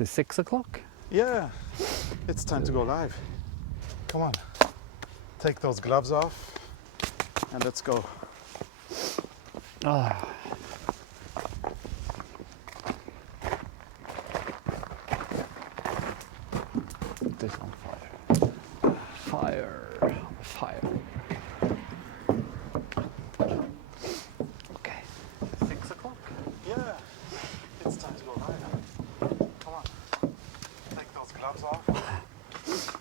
Is it 6 o'clock? Yeah, it's time to go live. Come on, take those gloves off and let's go. Ah. This on fire. Fire. Okay. 6 o'clock? Yeah, it's time to go live. Come on, take those gloves off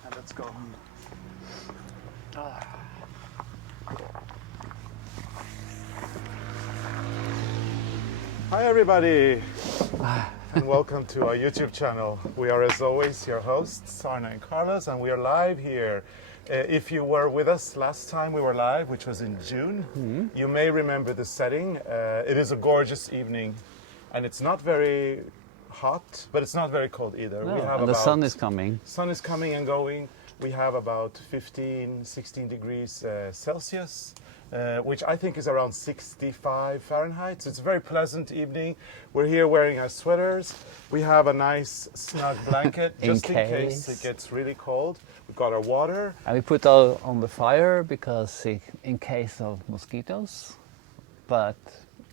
and let's go. Hi everybody, and welcome to our YouTube channel. We are as always your hosts, Arne and Carlos, and we are live here. If you were with us last time we were live, which was in June, you may remember the setting. It is a gorgeous evening, and it's not very hot, but it's not very cold either. No, and the sun is coming. Sun is coming and going. We have about 15, 16 degrees Celsius. Which I think is around 65 Fahrenheit. So it's a very pleasant evening. We're here wearing our sweaters. We have a nice snug blanket just in case it gets really cold. We've got our water. And we put out on the fire because in case of mosquitoes. But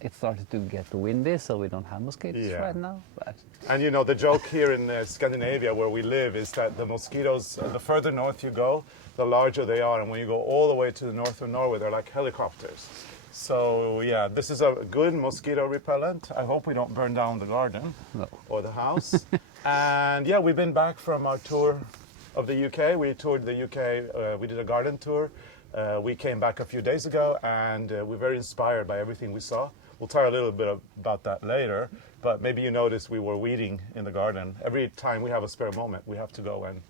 it started to get windy, so we don't have mosquitoes right now. But. And you know, the joke here in Scandinavia where we live is that the mosquitoes, the further north you go, the larger they are, and when you go all the way to the north of Norway, they're like helicopters. So yeah, this is a good mosquito repellent. I hope we don't burn down the garden or the house. And yeah, we've been back from our tour of the UK. We toured the UK, we did a garden tour. We came back a few days ago, and we're very inspired by everything we saw. We'll tell you a little bit about that later, but maybe you noticed we were weeding in the garden. Every time we have a spare moment, we have to go and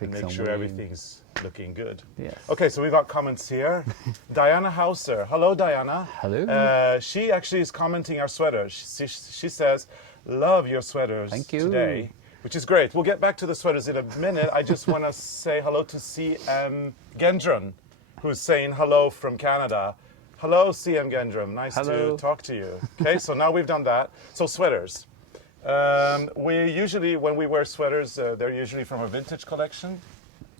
make sure everything's looking good. Yes. Okay, so we got comments here. Diana Hauser. Hello, Diana. Hello. She actually is commenting our sweaters. She says, love your sweaters today, which is great. We'll get back to the sweaters in a minute. I just want to say hello to CM Gendron, who's saying hello from Canada. Hello, CM Gendron. Nice to talk to you. Okay, so now we've done that. So sweaters. We usually, when we wear sweaters, they're usually from a vintage collection.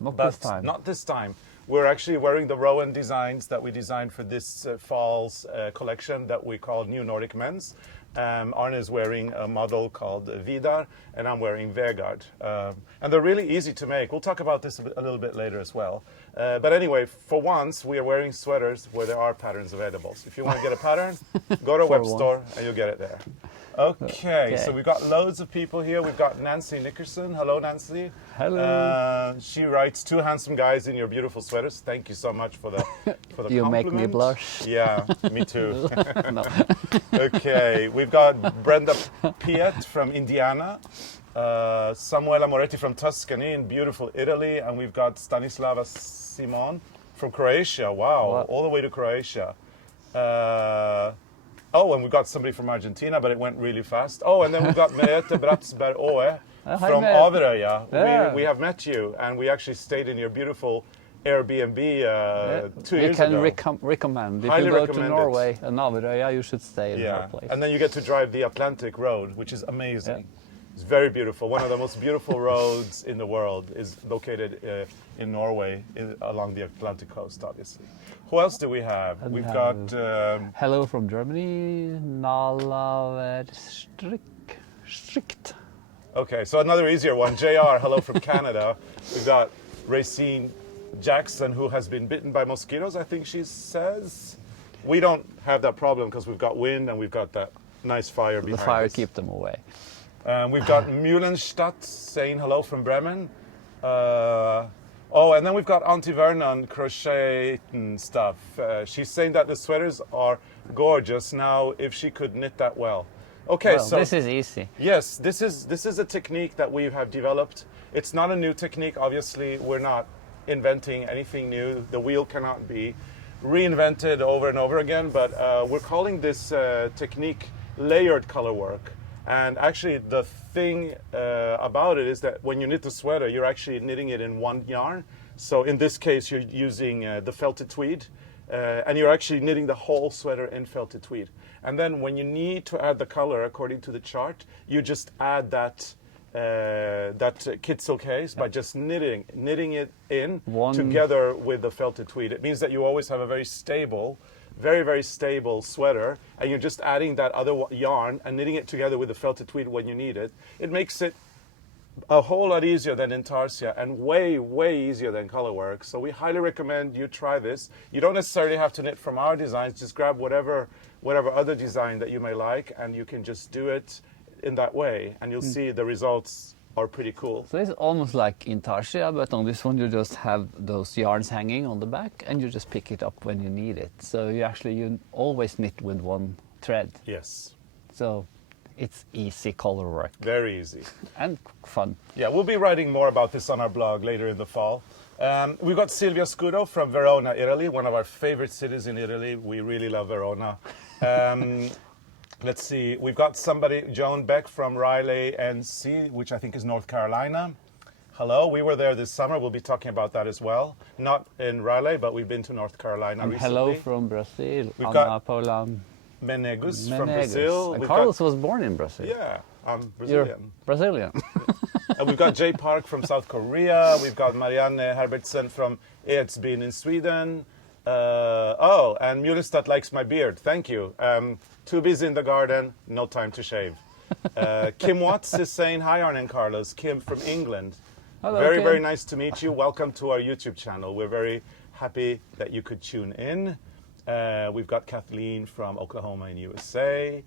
Not this time. Not this time. We're actually wearing the RERUN designs that we designed for this fall's collection that we call New Nordic Men's. Arne is wearing a model called Vidar, and I'm wearing Vegard. And they're really easy to make. We'll talk about this a little bit later as well. But anyway, for once, we are wearing sweaters where there are patterns available. So if you want to get a pattern, go to a web store and you'll get it there. Okay, so we've got loads of people here. We've got Nancy Nickerson. Hello, Nancy. Hello. She writes, "Two handsome guys in your beautiful sweaters." Thank you so much for the You compliment. make me blush. Yeah, me too. Okay, we've got Brenda Piet from Indiana, Samuela Moretti from Tuscany in beautiful Italy, and we've got Stanislava Simon from Croatia. Wow, all the way to Croatia. And we've got somebody from Argentina, but it went really fast. Oh, and then we've got Merete Bratsberg Åe from Averøya. We have met you, and we actually stayed in your beautiful Airbnb 2 years ago. We can recommend. If Highly you go recommend to Norway and Averøya, you should stay in our place. And then you get to drive the Atlantic Road, which is amazing. Yeah. It's very beautiful. One of the most beautiful roads in the world is located in Norway, along the Atlantic coast, obviously. Who else do we have? We've got... hello from Germany, Nala Strict. Okay, so another easier one. JR, hello from Canada. We've got Racine Jackson, who has been bitten by mosquitoes, I think she says. We don't have that problem because we've got wind and we've got that nice fire behind us. The fire keep them away. We've got Mühlenstadt saying hello from Bremen. And then we've got Auntie Vernon crochet stuff. She's saying that the sweaters are gorgeous. Now, if she could knit that well. Okay, so this is easy. Yes, this is a technique that we have developed. It's not a new technique. Obviously, we're not inventing anything new. The wheel cannot be reinvented over and over again. But we're calling this technique layered color work. And actually, the thing about it is that when you knit the sweater, you're actually knitting it in one yarn. So in this case, you're using the felted tweed, and you're actually knitting the whole sweater in felted tweed. And then when you need to add the color according to the chart, you just add that that kitzel case by just knitting it in One- together with the felted tweed. It means that you always have a very stable, very stable sweater, and you're just adding that other yarn and knitting it together with the felted tweed when you need it. It makes it a whole lot easier than intarsia and way easier than colorwork. So we highly recommend you try this. You don't necessarily have to knit from our designs. Just grab whatever other design that you may like, and you can just do it in that way, and you'll see the results are pretty cool. So it's almost like intarsia, but on this one you just have those yarns hanging on the back, and you just pick it up when you need it. So you always knit with one thread. Yes. So it's easy color work Very easy. and fun. Yeah, we'll be writing more about this on our blog later in the fall. We've got Silvia Scudo from Verona, Italy, one of our favorite cities in Italy. We really love Verona. Let's see, we've got somebody, Joan Beck from Raleigh, NC, which I think is North Carolina. Hello, we were there this summer. We'll be talking about that as well. Not in Raleigh, but we've been to North Carolina And recently. hello from Brazil, We've Anna got Paula Menegus from Brazil. And We've Carlos got, was born in Brazil. yeah, I'm You're Brazilian. Brazilian. And we've got Jay Park from South Korea. We've got Marianne Herbertsen from Edsbyn in Sweden. And Mulestad likes my beard. Thank you. Too busy in the garden, no time to shave. Kim Watts is saying, hi, Arne and Carlos. Kim from England. Hello, very, Kim. very nice to meet you. Welcome to our YouTube channel. We're very happy that you could tune in. We've got Kathleen from Oklahoma in USA.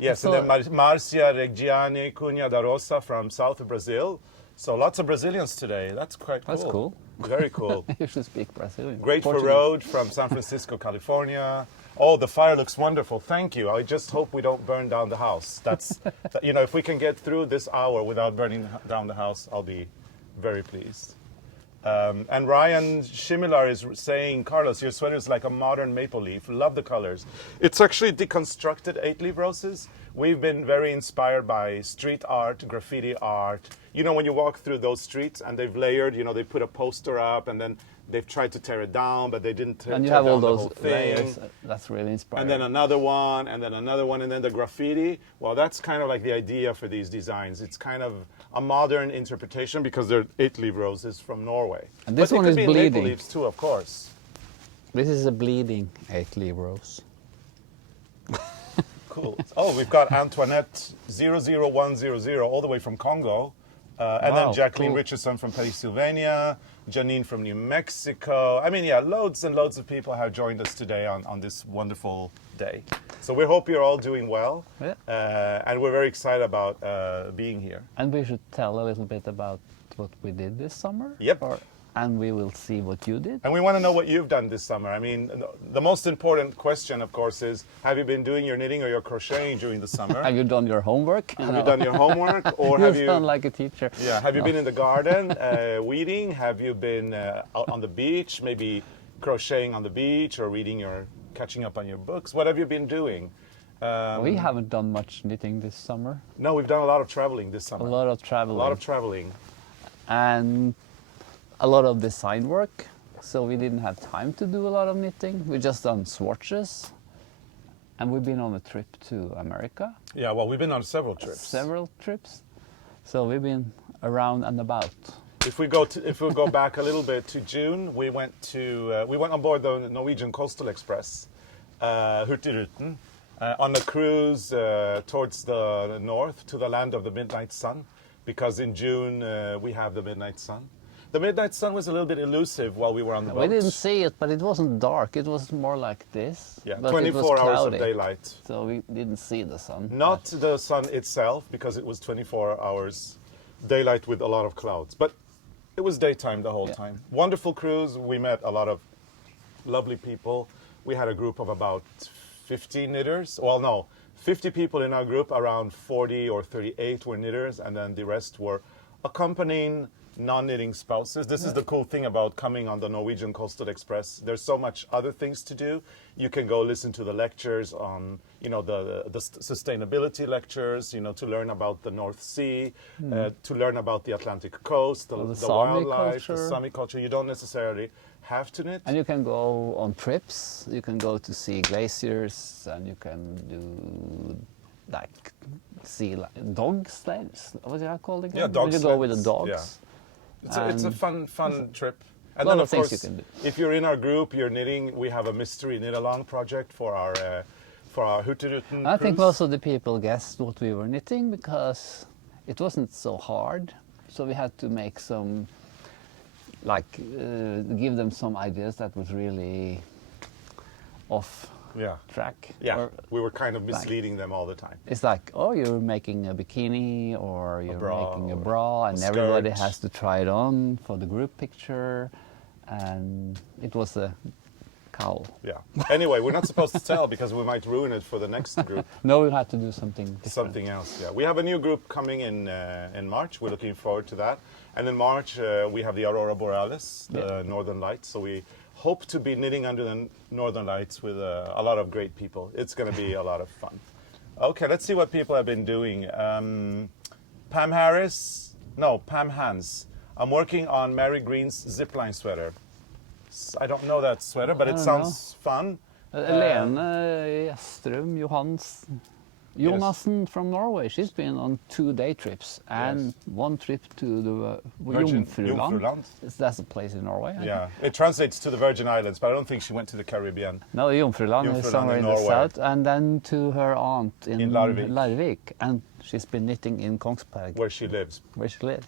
Yes, and then Marcia Reggiani Cunha da Rosa from south of Brazil. So lots of Brazilians today. That's quite cool. That's cool. Very cool. You should speak Brazilian. Grateful Portuguese. Road from San Francisco, California. Oh, the fire looks wonderful. Thank you. I just hope we don't burn down the house. That's, if we can get through this hour without burning down the house, I'll be very pleased. And Ryan Shimilar is saying, Carlos, your sweater is like a modern maple leaf. Love the colors. It's actually deconstructed 8-leaf roses. We've been very inspired by street art, graffiti art. You know, when you walk through those streets and they've layered, they put a poster up and then they've tried to tear it down, but they didn't tear down And you the have all whole those thing. layers. That's really inspiring. And then another one, and then another one, and then the graffiti. Well, that's kind of like the idea for these designs. It's kind of a modern interpretation because they're 8-leaf roses from Norway. And this but one it is could be in maple bleeding. leaves too, of course. This is a bleeding 8-leaf rose. Cool. Oh, we've got Antoinette 00100 all the way from Congo. And Wow, then Jacqueline cool. Richardson from Pennsylvania, Janine from New Mexico. I mean, yeah, loads and loads of people have joined us today on this wonderful day. So we hope you're all doing well. Yeah. And we're very excited about being here. And we should tell a little bit about what we did this summer. Yep. And we will see what you did. And we want to know what you've done this summer. I mean, the most important question, of course, is have you been doing your knitting or your crocheting during the summer? Have you done your homework? Have you done your homework? Or have you sound like a teacher. Yeah, have you been in the garden weeding? Have you been out on the beach, maybe crocheting on the beach or catching up on your books? What have you been doing? We haven't done much knitting this summer. No, we've done a lot of traveling this summer. A lot of traveling. A lot of traveling. And a lot of design work. So we didn't have time to do a lot of knitting. We just done swatches. And we've been on a trip to America. Yeah, well, we've been on several trips. Several trips. So we've been around and about. If we go back a little bit to June, we went on board the Norwegian Coastal Express, Hurtigruten, on a cruise towards the north to the land of the midnight sun, because in June we have the midnight sun. The midnight sun was a little bit elusive while we were on the boat. We didn't see it, but it wasn't dark. It was more like this. Yeah, but 24 it was hours of cloudy, daylight. So we didn't see the sun. Not the sun itself, because it was 24 hours daylight with a lot of clouds. But it was daytime the whole time. Wonderful cruise. We met a lot of lovely people. We had a group of about 50 knitters. Well, no, 50 people in our group. Around 40 or 38 were knitters, and then the rest were accompanying non-knitting spouses. This is the cool thing about coming on the Norwegian Coastal Express. There's so much other things to do. You can go listen to the lectures on, the sustainability lectures, to learn about the North Sea, to learn about the Atlantic coast, the Sami wildlife, culture. the Sami culture. You don't necessarily have to knit. And you can go on trips. You can go to see glaciers, and you can do like see like dog sleds. What do I call it? Yeah, dog You go with the sleds, dogs. yeah. It's a fun trip. And a lot then of of things course, you can do. if you're in our group, you're knitting. We have a mystery knit along project for our Hurtigruten I think cruise. most of the people guessed what we were knitting because it wasn't so hard. So we had to make some, like, give them some ideas that was really off Yeah. track. Yeah, Or we were kind of misleading them all the time. it's like, oh, you're making a bikini or you're bra making a or bra, and a everybody skirt. has to try it on for the group picture. And it was a cowl. Yeah. Anyway, we're not supposed to tell because we might ruin it for the next group. No, we had to do something different. Something else. Yeah. We have a new group coming in March. We're looking forward to that. And in March we have the Aurora Borealis, the Northern Lights. So we hope to be knitting under the Northern Lights with a lot of great people. It's going to be a lot of fun. Okay, let's see what people have been doing. Pam Hans. I'm working on Mary Green's zipline sweater. I don't know that sweater, but it sounds fun. Lene Gjestrum Jonassen from Norway, she's been on 2 day trips and one trip to the Jomfruland. That's a place in Norway. I Yeah, it translates to the Virgin Islands, but I don't think she went to the Caribbean. No, Jomfruland is somewhere in the Norway. south, and then to her aunt in Larvik. Larvik, and she's been knitting in Kongsberg, Where she lives. where she lives.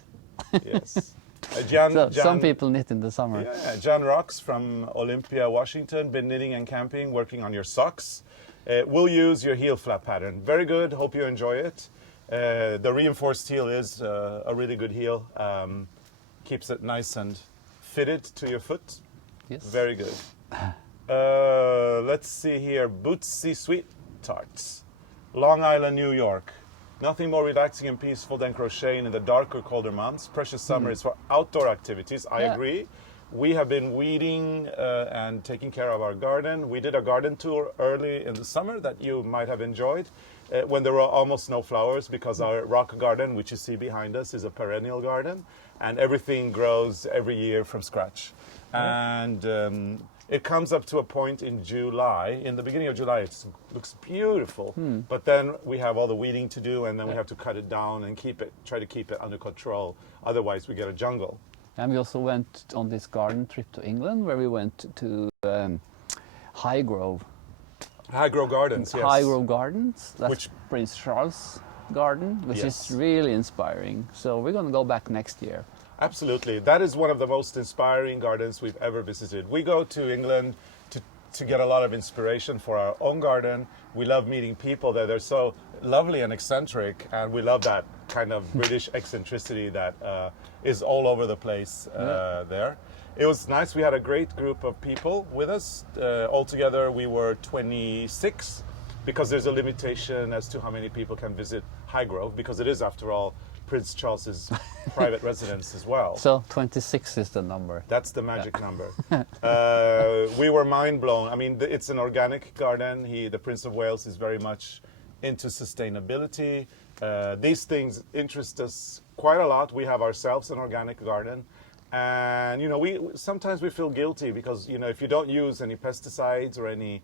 Yes. So some people knit in the summer. Yeah, Jan Rocks from Olympia, Washington, been knitting and camping, working on your socks. We'll use your heel flap pattern. Very good, hope you enjoy it. The reinforced heel is a really good heel. Keeps it nice and fitted to your foot. Yes. Very good. Let's see here, Bootsy Sweet Tarts. Long Island, New York. Nothing more relaxing and peaceful than crocheting in the darker, colder months. Precious summer is for outdoor activities. I agree. We have been weeding and taking care of our garden. We did a garden tour early in the summer that you might have enjoyed when there were almost no flowers, because our rock garden, which you see behind us, is a perennial garden and everything grows every year from scratch. And it comes up to a point in July. In the beginning of July, it looks beautiful. But then we have all the weeding to do, and then we have to cut it down and try to keep it under control. Otherwise, we get a jungle. And we also went on this garden trip to England, where we went to Highgrove. Highgrove Gardens, yes. Highgrove Gardens. That's Prince Charles Garden, which is really inspiring. So we're going to go back next year. Absolutely. That is one of the most inspiring gardens we've ever visited. We go to England to get a lot of inspiration for our own garden. We love meeting people there. They're so lovely and eccentric, and we love that kind of British eccentricity that is all over the place there. It was nice. We had a great group of people with us. Altogether, we were 26, because there's a limitation as to how many people can visit Highgrove, because it is, after all, Prince Charles's private residence as well. So 26 is the number. That's the magic number. We were mind blown. I mean, it's an organic garden. The Prince of Wales is very much into sustainability. These things interest us quite a lot. We have ourselves an organic garden. And, you know, sometimes we feel guilty because, you know, if you don't use any pesticides or any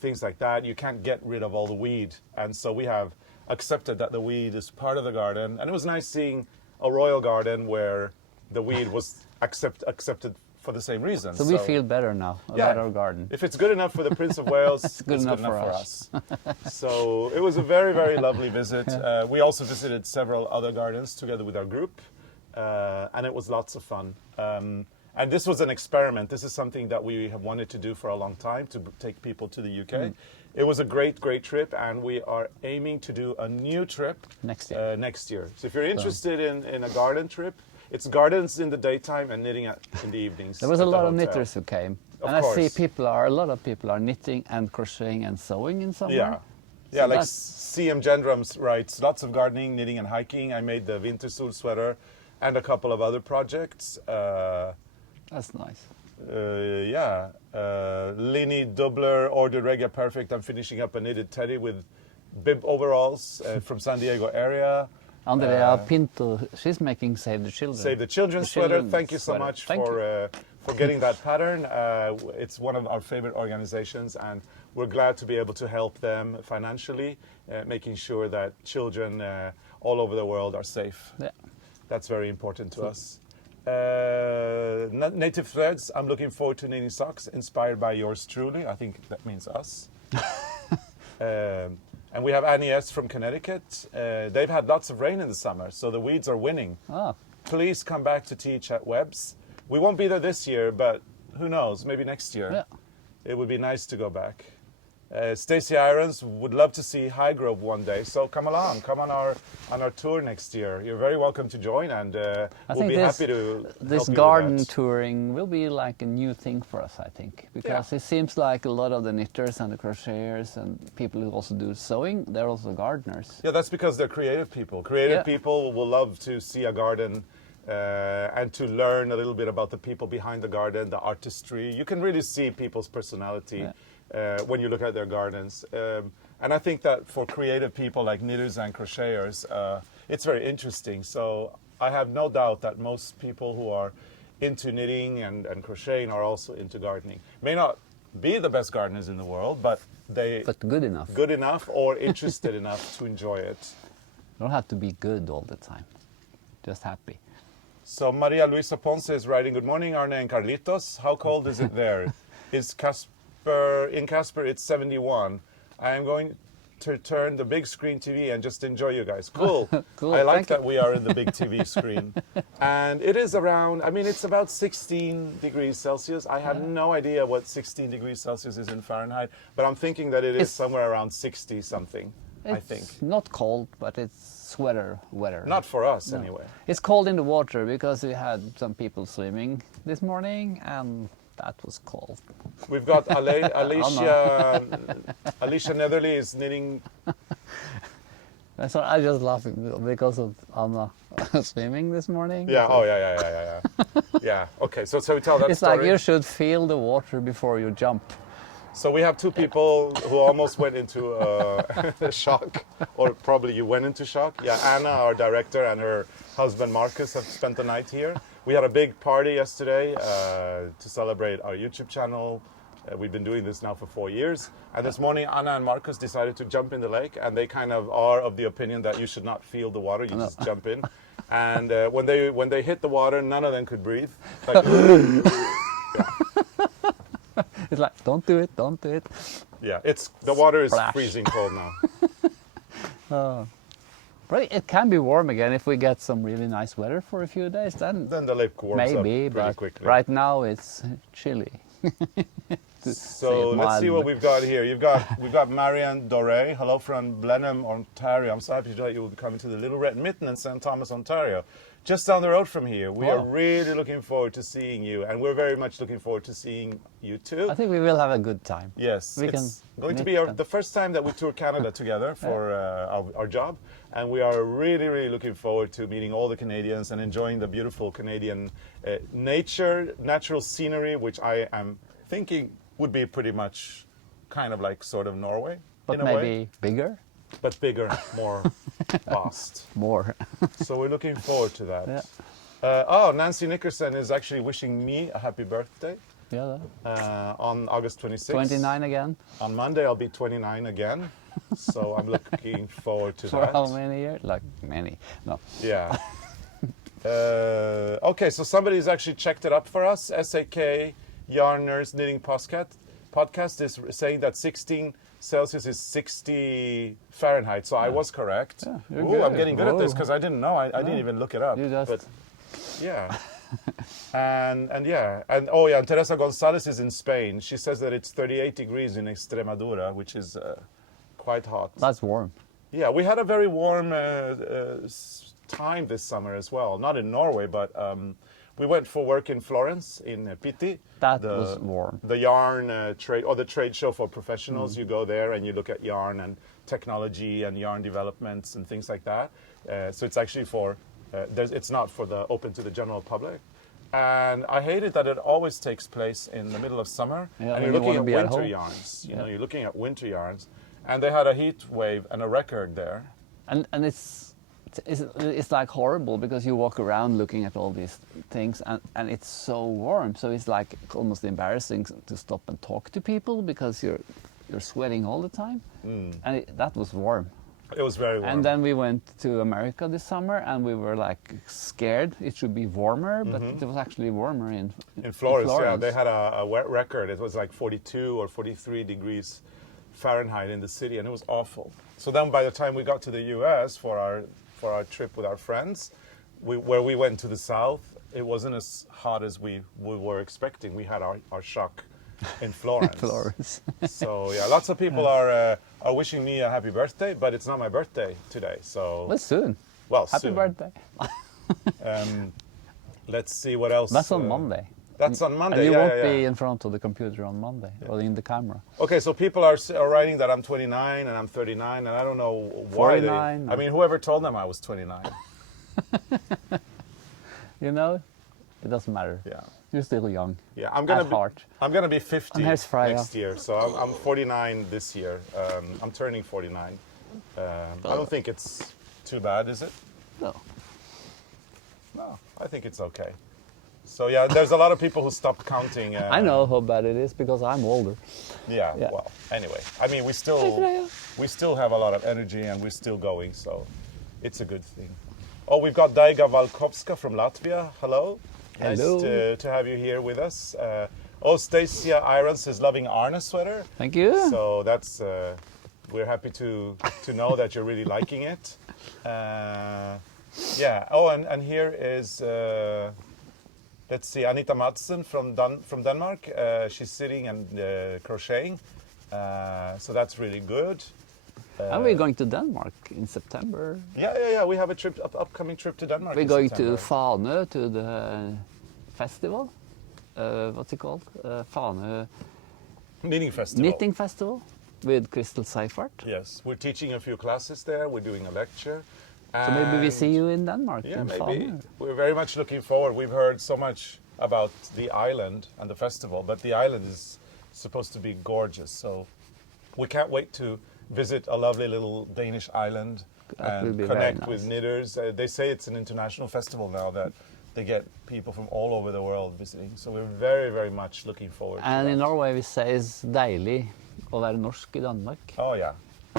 things like that, you can't get rid of all the weed. And so we have accepted that the weed is part of the garden. And it was nice seeing a royal garden where the weed was accepted for the same reason. So we feel better now about our garden. If it's good enough for the Prince of Wales, it's good enough for us. So it was a very, very lovely visit. We also visited several other gardens together with our group, and it was lots of fun. And this was an experiment. This is something that we have wanted to do for a long time, to take people to the UK. It was a great, great trip, and we are aiming to do a new trip next year. So if you're interested in a garden trip, it's gardens in the daytime and knitting in the evenings. There was a lot of knitters who came. Of and course. I see a lot of people are knitting and crocheting and sewing in summer. Yeah. So Yeah, like CM Gendrums writes, lots of gardening, knitting and hiking. I made the Wintersul sweater and a couple of other projects. That's nice. Linny Dubler ordered Regia Perfect. I'm finishing up a knitted teddy with bib overalls from San Diego area. Andrea Pinto, she's making Save the Children. Save the Children The sweater. children's Thank you so sweater. much Thank you. for getting that pattern. It's one of our favorite organizations, and we're glad to be able to help them financially, making sure that children all over the world are safe. Yeah. That's very important to us. Native threads. I'm looking forward to knitting socks inspired by yours truly. I think that means us. And we have Annie S. from Connecticut. They've had lots of rain in the summer, so the weeds are winning. Oh, Please come back to teach at Webb's. We won't be there this year, but who knows, maybe next year. yeah. It would be nice to go back. Stacey Irons would love to see Highgrove one day, so come along, come on our tour next year. You're very welcome to join, and we'll be happy to this help you garden with that. touring will be like a new thing for us, I think, because it seems like a lot of the knitters and the crocheters and people who also do sewing, they're also gardeners. Yeah, that's because they're creative people. Creative Yeah. people will love to see a garden and to learn a little bit about the people behind the garden, the artistry. You can really see people's personality when you look at their gardens. And I think that for creative people like knitters and crocheters, it's very interesting. So I have no doubt that most people who are into knitting and crocheting are also into gardening. May not be the best gardeners in the world, but they But good enough. good enough or interested enough to enjoy it. You don't have to be good all the time, just happy. So Maria Luisa Ponce is writing, good morning, Arne and Carlitos. How cold is it there? In Casper, it's 71. I am going to turn the big screen TV and just enjoy you guys. Cool. Cool, I like thank you. that we are in the big TV screen. And it is around, I mean, it's about 16 degrees Celsius. I have no idea what 16 degrees Celsius is in Fahrenheit, but I'm thinking that it is somewhere around 60 something, I think. It's not cold, but it's sweater weather. Not for us, No. anyway. It's cold in the water because we had some people swimming this morning and that was cold. We've got Alicia Netherly is knitting. So I just laughing because of Anna swimming this morning. Yeah. Oh, yeah. Yeah. Okay. So we tell that It's story. like you should feel the water before you jump. So we have two people who almost went into a shock, or probably you went into shock. Yeah. Anna, our director, and her husband Marcus have spent the night here. We had a big party yesterday to celebrate our YouTube channel. We've been doing this now for 4 years. And this morning, Anna and Marcus decided to jump in the lake, and they kind of are of the opinion that you should not feel the water, you just jump in. And when they hit the water, none of them could breathe. Like, It's like, don't do it, don't do it. yeah, the water is Splash. freezing cold now. But it can be warm again if we get some really nice weather for a few days. Then Then the lake warms maybe, up pretty but quickly. right now it's chilly. So let's see what we've got here. We've got Marianne Doré. Hello from Blenheim, Ontario. I'm so happy that you will be coming to the Little Red Mitten in St. Thomas, Ontario. Just down the road from here. We are really looking forward to seeing you, and we're very much looking forward to seeing you too. I think we will have a good time. Yes, We it's can going to knit be them. the first time that we tour Canada together for our job, and we are really, really looking forward to meeting all the Canadians and enjoying the beautiful Canadian natural scenery, which I am thinking would be pretty much kind of like sort of Norway But in a maybe way, bigger, but bigger, more vast. more. So we're looking forward to that. Yeah. Nancy Nickerson is actually wishing me a happy birthday Yeah, on August 26th. 29 again. On Monday, I'll be 29 again. So I'm looking forward to For that. how many years? Like many. No. Yeah. Okay, so somebody's actually checked it up for us. SAK Yarners Knitting Podcast is saying that 16 Celsius is 60 Fahrenheit. So I was correct. Yeah, you're Ooh, good. I'm getting good at this Whoa. because I didn't know. I didn't even look it up. You just- But yeah. And Teresa Gonzalez is in Spain. She says that it's 38 degrees in Extremadura, which is quite hot. That's warm. Yeah, we had a very warm time this summer as well. Not in Norway, but we went for work in Florence, in Pitti. That was warm. The yarn trade, or the trade show for professionals. You go there and you look at yarn and technology and yarn developments and things like that. So it's actually for, it's not for the open to the general public. And I hate it that it always takes place in the middle of summer. Yeah, and when you're you looking wanna at be at winter home. yarns. You Yeah. know, you're looking at winter yarns. And they had a heat wave and a record there. And it's it's like horrible because you walk around looking at all these things and it's so warm. So it's like almost embarrassing to stop and talk to people because you're sweating all the time. And that was warm. It was very warm. And then we went to America this summer and we were like scared it should be warmer, but it was actually warmer in Florence. Florence. Yeah, they had a wet record. It was like 42 or 43 degrees Fahrenheit in the city, and it was awful. So then by the time we got to the US for our trip with our friends, where we went to the south, it wasn't as hot as we were expecting. We had our shock in Florence. Florence. So yeah, lots of people are wishing me a happy birthday, but it's not my birthday today. So Well, soon. well, Happy soon. birthday. Let's see what else. That's on Monday. That's on Monday. And you yeah, won't yeah, be yeah. in front of the computer on Monday or in the camera. Okay, so people are writing that I'm 29 and I'm 39, and I don't know why. 49. I mean, whoever told them I was 29. You know, it doesn't matter. Yeah. You're still young. Yeah, I'm At heart. be 50 And here's Freya. next year, so I'm 49 this year. I'm turning 49. I don't think it's too bad, is it? No. No, I think it's okay. So yeah, there's a lot of people who stopped counting. I know how bad it is because I'm older. Yeah, Yeah. well, anyway, I mean, Freya. we still have a lot of energy and we're still going, so it's a good thing. Oh, we've got Daiga Valkovska from Latvia. Hello. Hello. Nice to have you here with us. Stacia Irons is loving Arne sweater. Thank you. So that's we're happy to know that you're really liking it. Yeah. Oh, and here is let's see, Anita Madsen from Denmark. She's sitting and crocheting. So that's really good. And we're going to Denmark in September. Yeah. We have a upcoming trip to Denmark. We're in going September. to Fane, to the festival. What's it called? Fane Knitting Festival. Knitting Festival with Crystal Seifert. Yes, we're teaching a few classes there. We're doing a lecture. So maybe we And- see you in Denmark. Yeah, in maybe. Fane. We're very much looking forward. We've heard so much about the island and the festival, but the island is supposed to be gorgeous. So we can't wait to visit a lovely little Danish island That will and be very connect nice. with knitters. They say it's an international festival now that they get people from all over the world visiting. So we're very, very much looking forward to And that. in Norway we say it's deilig å være norsk i Danmark. Oh, yeah.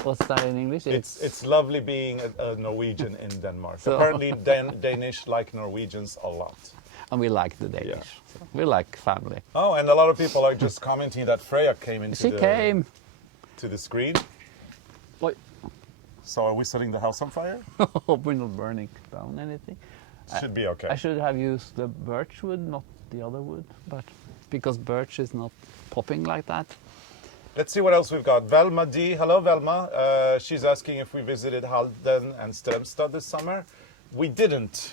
What's that in English? It's lovely being a Norwegian in Denmark. So- Apparently, Danish like Norwegians a lot. And we like the Danish. We like family. Oh, and a lot of people are just commenting that Freya came into She came. to the screen. Wait. So are we setting the house on fire? Hope we're not burning down anything. Should be okay. I should have used the birch wood, not the other wood, but because birch is not popping like that. Let's see what else we've got. Velma D. Hello, Velma. She's asking if we visited Halden and Strömstad this summer. We didn't.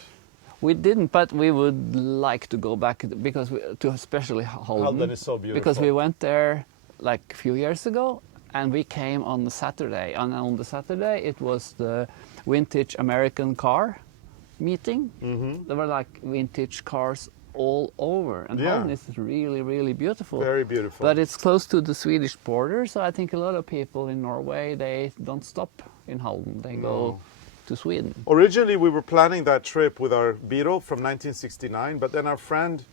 We didn't, but we would like to go back because to especially Halden. Halden is so beautiful. Because we went there like a few years ago, and we came on the Saturday. And on the Saturday, it was the vintage American car meeting. Mm-hmm. There were like vintage cars all over, and Yeah. Halden is really, really beautiful. Very beautiful. But it's close to the Swedish border, so I think a lot of people in Norway, they don't stop in Halden. They go to Sweden. Originally, we were planning that trip with our Beetle from 1969, but then our friend,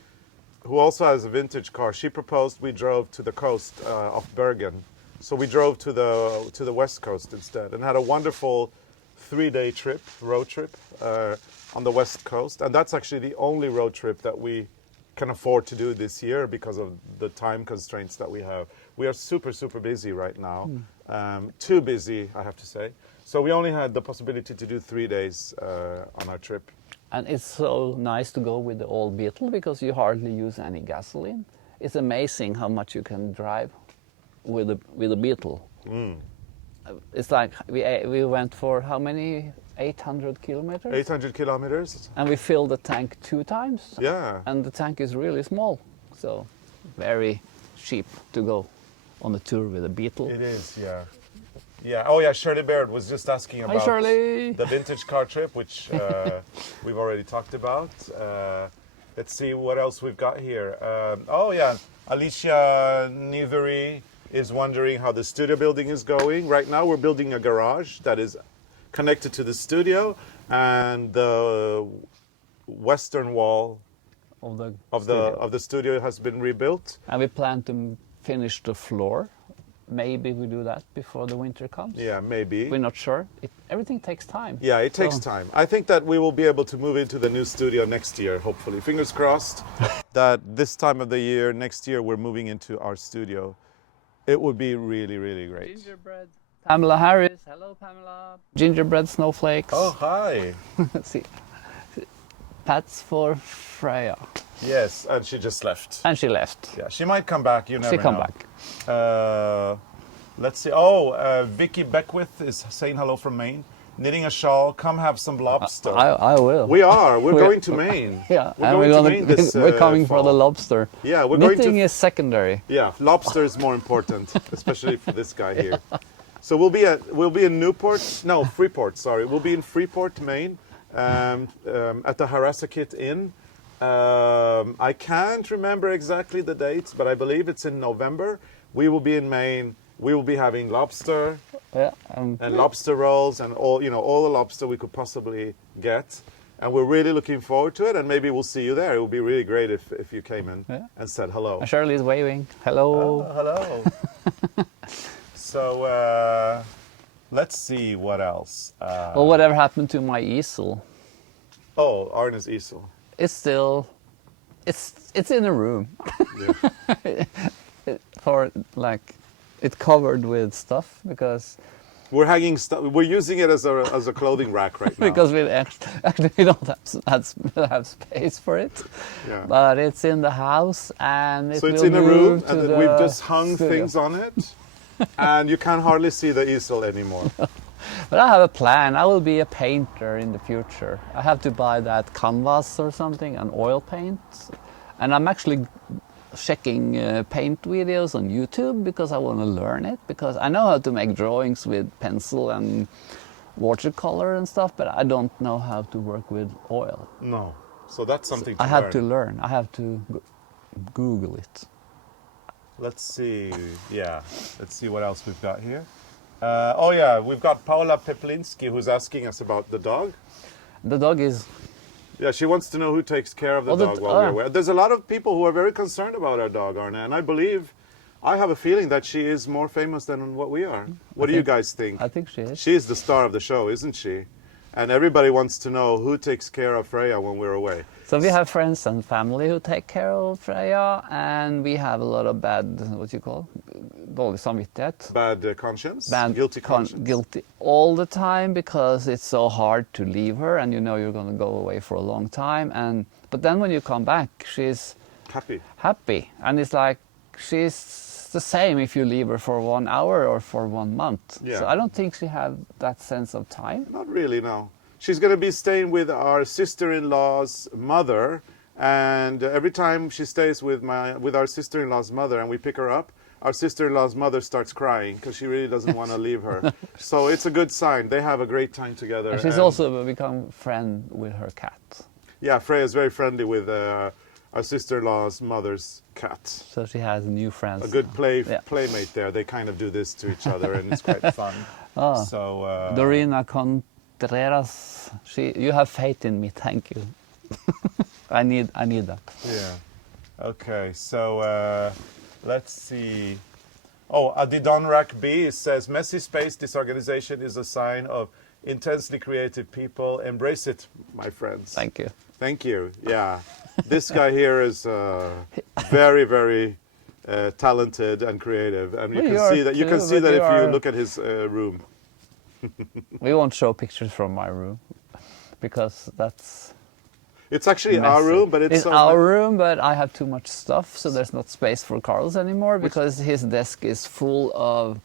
who also has a vintage car, she proposed we drove to the coast of Bergen. So we drove to the west coast instead and had a wonderful 3-day trip, road trip on the west coast. And that's actually the only road trip that we can afford to do this year because of the time constraints that we have. We are super, super busy right now. Too busy, I have to say. So we only had the possibility to do 3 days on our trip. And it's so nice to go with the old Beetle because you hardly use any gasoline. It's amazing how much you can drive with a Beetle. It's like we went for how many? 800 kilometers? 800 kilometers? And we filled the tank 2 times. Yeah. And the tank is really small, so very cheap to go on a tour with a Beetle. It is, yeah. Yeah. Oh, yeah. Shirley Baird was just asking about Shirley. the vintage car trip, which we've already talked about. Let's see what else we've got here. Oh, yeah. Alicia Niveri is wondering how the studio building is going. Right now, we're building a garage that is connected to the studio, and the western wall of the studio has been rebuilt. And we plan to finish the floor. Maybe we do that before the winter comes. Yeah, maybe. We're not sure. Everything takes time. Yeah, it takes time. I think that we will be able to move into the new studio next year, hopefully. Fingers crossed that this time of the year, next year, we're moving into our studio. It would be really, really great. Gingerbread. Pamela Harris. Hello, Pamela. Gingerbread snowflakes. Oh, hi. See. Pats for Freya. Yes, and she just left. And she left. Yeah, she might come back. You never know. She come back. Let's see. Oh, Vicky Beckwith is saying hello from Maine. Knitting a shawl. Come have some lobster. I will. We are. We're going to Maine. Yeah, we're going to Maine this we're coming fall. for the lobster. Yeah, we're Knitting going to. is secondary. Yeah, lobster is more important, especially for this guy here. So we'll be in Newport. No, Freeport. Sorry, we'll be in Freeport, Maine, at the Harasakit Inn. I can't remember exactly the dates, but I believe it's in November. We will be in Maine. We will be having lobster and lobster rolls and all the lobster we could possibly get. And we're really looking forward to it. And maybe we'll see you there. It would be really great if you came in and said hello. Shirley is waving. Hello. Oh, hello. So let's see what else. Well, whatever happened to my easel? Oh, Arne's easel. It's still, it's in a room. Yeah. It's covered with stuff because we're hanging stuff. We're using it as a clothing rack right now. because we actually don't have space for it. Yeah. But it's in the house and so it's in a room and we've just hung studio. things on it, and you can hardly see the easel anymore. But I have a plan. I will be a painter in the future. I have to buy that canvas or something, an oil paint, and I'm actually checking paint videos on YouTube because I want to learn it, because I know how to make drawings with pencil and watercolor and stuff, but I don't know how to work with oil. No, so that's something I have to learn. I have to Google it. Let's see. Yeah, let's see what else we've got here. Oh yeah, we've got Paula Peplinski who's asking us about the dog. The dog is... Yeah, she wants to know who takes care of the dog while we're away. There's a lot of people who are very concerned about our dog, Arne, and I have a feeling that she is more famous than what we are. What do you guys think? I think she is. She's the star of the show, isn't she? And everybody wants to know who takes care of Freya when we're away. So we have friends and family who take care of Freya, and we have a lot of bad, what you call, dårlig samvittighet. Bad conscience? Guilty conscience? Guilty all the time because it's so hard to leave her, and you know you're going to go away for a long time. But then when you come back, she's happy. And it's like she's the same if you leave her for 1 hour or for 1 month. Yeah. So I don't think she has that sense of time. Not really, no. She's going to be staying with our sister-in-law's mother, and every time she stays with our sister-in-law's mother and we pick her up, our sister-in-law's mother starts crying because she really doesn't want to leave her. So it's a good sign. They have a great time together. And she's also become friend with her cat. Yeah, Freya is very friendly with our sister-in-law's mother's cat. So she has new friends. A good playmate there. They kind of do this to each other, and it's quite fun. So Dorina Contreras, you have faith in me. Thank you. I need that. Yeah. Okay. So let's see. Oh, Adidonrak B says, "Messy space disorganization is a sign of intensely creative people. Embrace it, my friends." Thank you. Thank you. Yeah. This guy here is very, very talented and creative, and you can see that. You can see that if you look at his room. We won't show pictures from my room because that's. It's actually messy. our room, but it's our room. But I have too much stuff, so there's not space for Carlos anymore because his desk is full of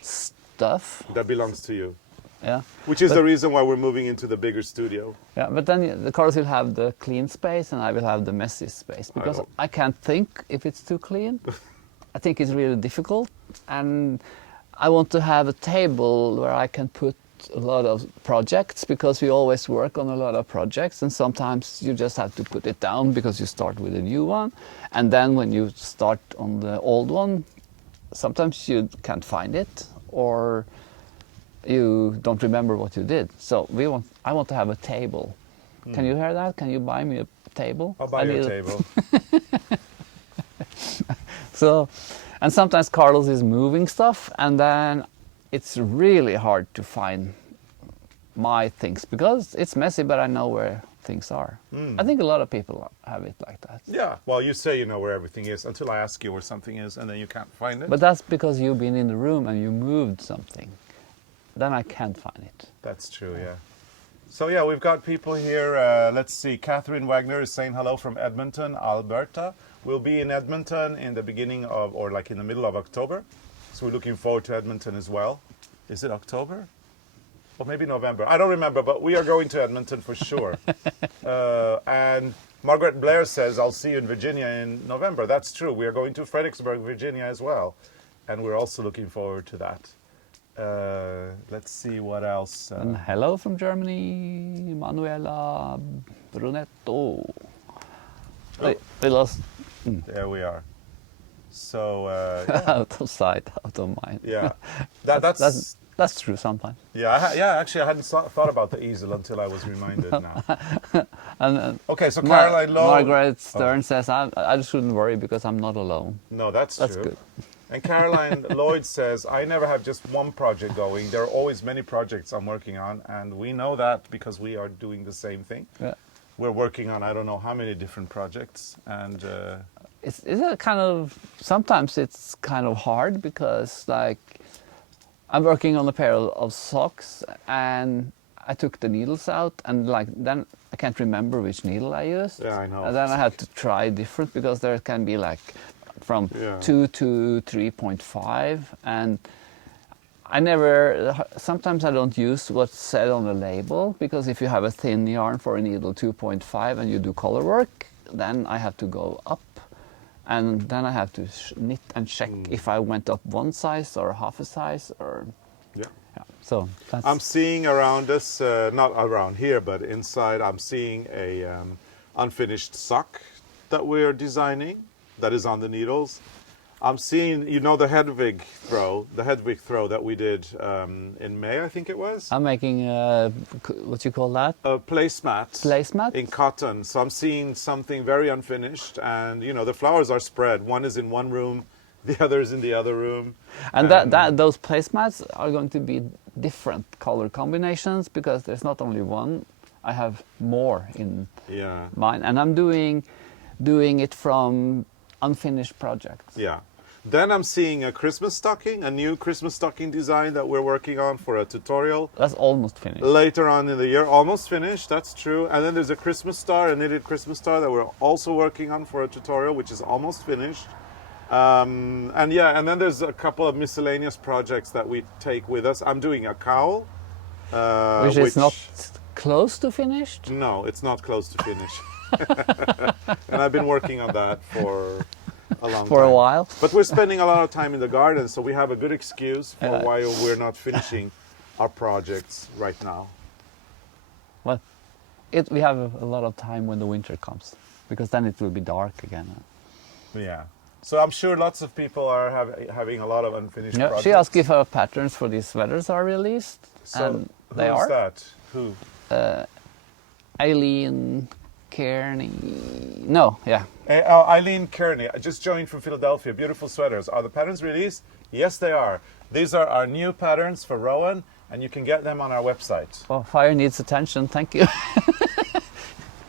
stuff that belongs to you. Yeah. Which is the reason why we're moving into the bigger studio. Yeah, but then the Carlos will have the clean space and I will have the messy space because I can't think if it's too clean. I think it's really difficult, and I want to have a table where I can put a lot of projects because we always work on a lot of projects, and sometimes you just have to put it down because you start with a new one, and then when you start on the old one, sometimes you can't find it, or you don't remember what you did. So I want to have a table. Can you hear that? Can you buy me a table? I'll buy you a table. So, and sometimes Carlos is moving stuff, and then it's really hard to find my things because it's messy, but I know where things are. I think a lot of people have it like that. Yeah, well, you say you know where everything is until I ask you where something is, and then you can't find it. But that's because you've been in the room and you moved something. Then I can't find it. That's true, yeah. So yeah, we've got people here. Let's see, Catherine Wagner is saying hello from Edmonton, Alberta. We'll be in Edmonton in the beginning of, or like in the middle of October. So we're looking forward to Edmonton as well. Is it October? Or maybe November. I don't remember, but we are going to Edmonton for sure. And Margaret Blair says, I'll see you in Virginia in November. That's true. We are going to Fredericksburg, Virginia as well. And we're also looking forward to that. Let's see what else. And hello from Germany, Manuela Brunetto. We lost. There we are. So yeah. Out of sight, out of mind. Yeah, that's true sometimes. Yeah, actually, I hadn't thought about the easel until I was reminded now. And okay, so Caroline Lowe. Margaret Stern says, I shouldn't worry because I'm not alone. No, that's That's true. good. And Caroline Lloyd says, I never have just one project going. There are always many projects I'm working on, and we know that because we are doing the same thing. Yeah. We're working on I don't know how many different projects, and It's a kind of, sometimes it's kind of hard because like I'm working on a pair of socks and I took the needles out and like then I can't remember which needle I used. Yeah, I know. And then I had to try different because there can be like from 2 to 3.5 and sometimes I don't use what's said on the label because if you have a thin yarn for a needle 2.5 and you do color work, then I have to go up. And then I have to knit and check if I went up one size or half a size or... yeah. So that's... I'm seeing around us, not around here, but inside, I'm seeing a unfinished sock that we're designing that is on the needles. I'm seeing, you know, the Hedwig throw that we did in May, I think it was. I'm making, what you call that? A placemat. Placemat? In cotton. So I'm seeing something very unfinished, and you know the flowers are spread. One is in one room, the other is in the other room. And those placemats are going to be different color combinations because there's not only one. I have more in mine, and I'm doing it from unfinished projects. Yeah. Then I'm seeing a Christmas stocking, a new Christmas stocking design that we're working on for a tutorial. That's almost finished. Later on in the year, almost finished, that's true. And then there's a Christmas star, a knitted Christmas star that we're also working on for a tutorial, which is almost finished. And then there's a couple of miscellaneous projects that we take with us. I'm doing a cowl. Which is not close to finished? No, it's not close to finish. And I've been working on that for a long time. For a while. But we're spending a lot of time in the garden, so we have a good excuse for why we're not finishing our projects right now. Well, we have a lot of time when the winter comes, because then it will be dark again. Yeah. So I'm sure lots of people are having a lot of unfinished projects. She asked if our patterns for these sweaters are released. So they are. Who's that? Who? Eileen Kearney. No, yeah. Eileen Kearney, I just joined from Philadelphia. Beautiful sweaters. Are the patterns released? Yes, they are. These are our new patterns for RERUN, and you can get them on our website. Well, fire needs attention. Thank you.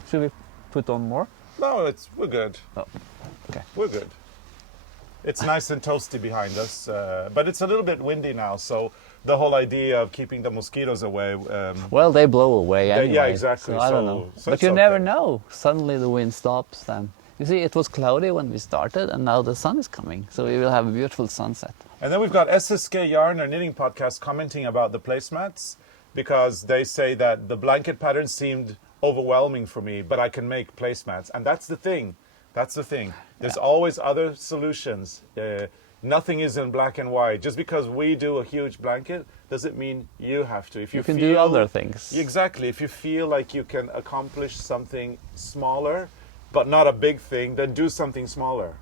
Should we put on more? No, we're good. Oh, okay. We're good. It's nice and toasty behind us, but it's a little bit windy now, so the whole idea of keeping the mosquitoes away... well, they blow away anyway. Yeah, exactly. So I don't know. So but you never know. Suddenly the wind stops. And you see, it was cloudy when we started, and now the sun is coming. So we will have a beautiful sunset. And then we've got SSK Yarn, our knitting podcast, commenting about the placemats, because they say that the blanket pattern seemed overwhelming for me, but I can make placemats. And that's the thing. That's the thing. There's always other solutions. Nothing is in black and white. Just because we do a huge blanket doesn't mean you have to. If you can feel, do other things. Exactly. If you feel like you can accomplish something smaller, but not a big thing, then do something smaller.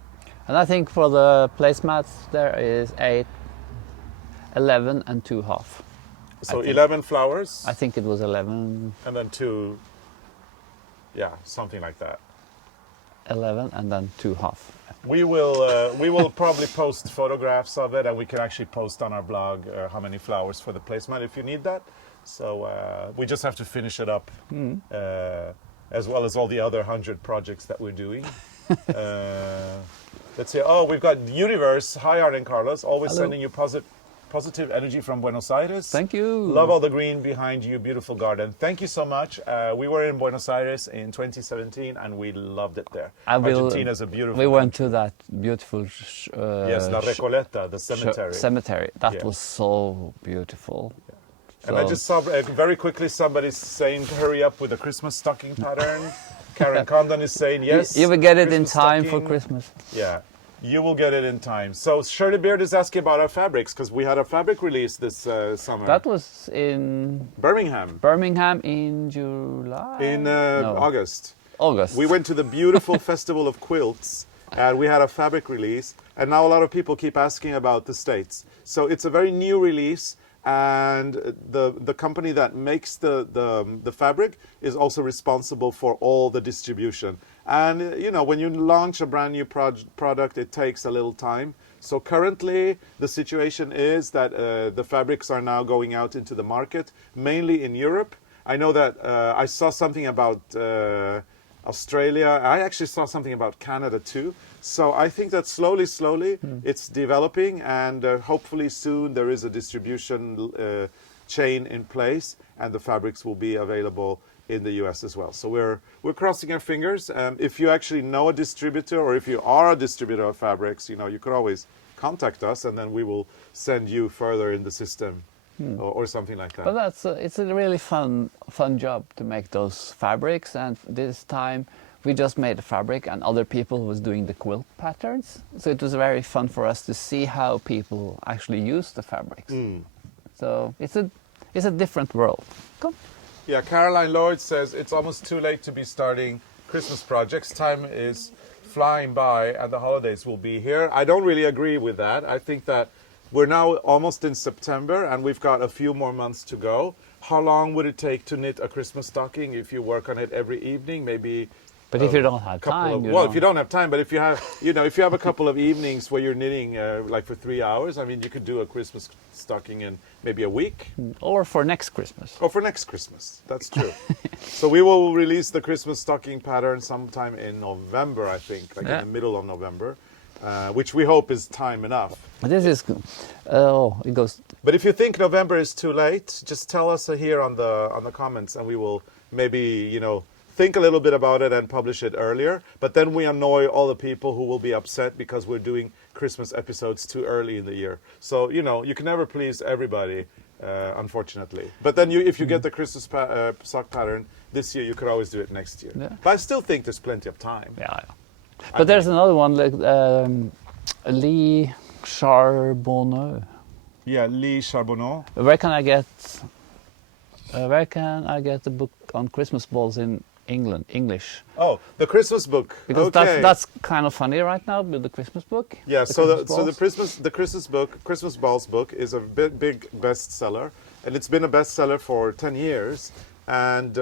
And I think for the placemats there is 8, 11 and 2 half. So think. 11 flowers, I think it was 11, and then 2, yeah, something like that. 11 and then 2 half. We will probably post photographs of it, and we can actually post on our blog how many flowers for the placement if you need that. So we just have to finish it up, as well as all the other 100 projects that we're doing. Let's see. Oh, we've got Universe. Hi, Arne and Carlos. Always Hello. sending you positive energy from Buenos Aires. Thank you. Love all the green behind you. Beautiful garden. Thank you so much. We were in Buenos Aires in 2017, and we loved it there. Argentina is a beautiful. We went to that beautiful. Yes, La Recoleta, the cemetery. Cemetery. That Yeah. was so beautiful. And I just saw very quickly somebody saying, "Hurry up with the Christmas stocking pattern." Karen Condon is saying, "Yes." You will get it in Christmas time for stocking. Christmas. Yeah, you will get it in time. So Shirley Beard is asking about our fabrics because we had a fabric release this summer. That was in Birmingham in July. in No. August. August. We went to the beautiful Festival of Quilts, and we had a fabric release. And now a lot of people keep asking about the States. So it's a very new release. And the company that makes the fabric is also responsible for all the distribution. And you know, when you launch a brand new product, it takes a little time. So currently, the situation is that the fabrics are now going out into the market, mainly in Europe. I know that I saw something about Australia. I actually saw something about Canada too. So I think that slowly, it's developing, and hopefully soon there is a distribution chain in place, and the fabrics will be available in the US as well. So we're crossing our fingers. If you actually know a distributor, or if you are a distributor of fabrics, you know, you could always contact us, and then we will send you further in the system, or something like that. But it's a really fun job to make those fabrics, and this time we just made the fabric and other people was doing the quilt patterns. So it was very fun for us to see how people actually use the fabrics. So it's a different world. Come. Yeah, Caroline Lloyd says it's almost too late to be starting Christmas projects. Time is flying by and the holidays will be here. I don't really agree with that. I think that we're now almost in September and we've got a few more months to go. How long would it take to knit a Christmas stocking if you work on it every evening? Maybe. But if you don't have time, if you don't have time, but if you have, if you have a couple of evenings where you're knitting like for 3 hours, I mean, you could do a Christmas stocking in maybe a week. Or for next Christmas. Or for next Christmas, that's true. So we will release the Christmas stocking pattern sometime in November, I think, like in the middle of November, which we hope is time enough. This is, it goes. But if you think November is too late, just tell us here on the comments, and we will maybe, think a little bit about it and publish it earlier. But then we annoy all the people who will be upset because we're doing Christmas episodes too early in the year. So, you can never please everybody, unfortunately. But then if you get the Christmas sock pattern this year, you could always do it next year. Yeah. But I still think there's plenty of time. Yeah. But there's another one, like Lee Charbonneau. Yeah, Lee Charbonneau. Where can I get the book on Christmas balls in English? Oh, the Christmas book. Because okay. that's kind of funny right now with the Christmas book. Yeah, the Christmas book, Christmas Balls book, is a big bestseller, and it's been a bestseller for 10 years. And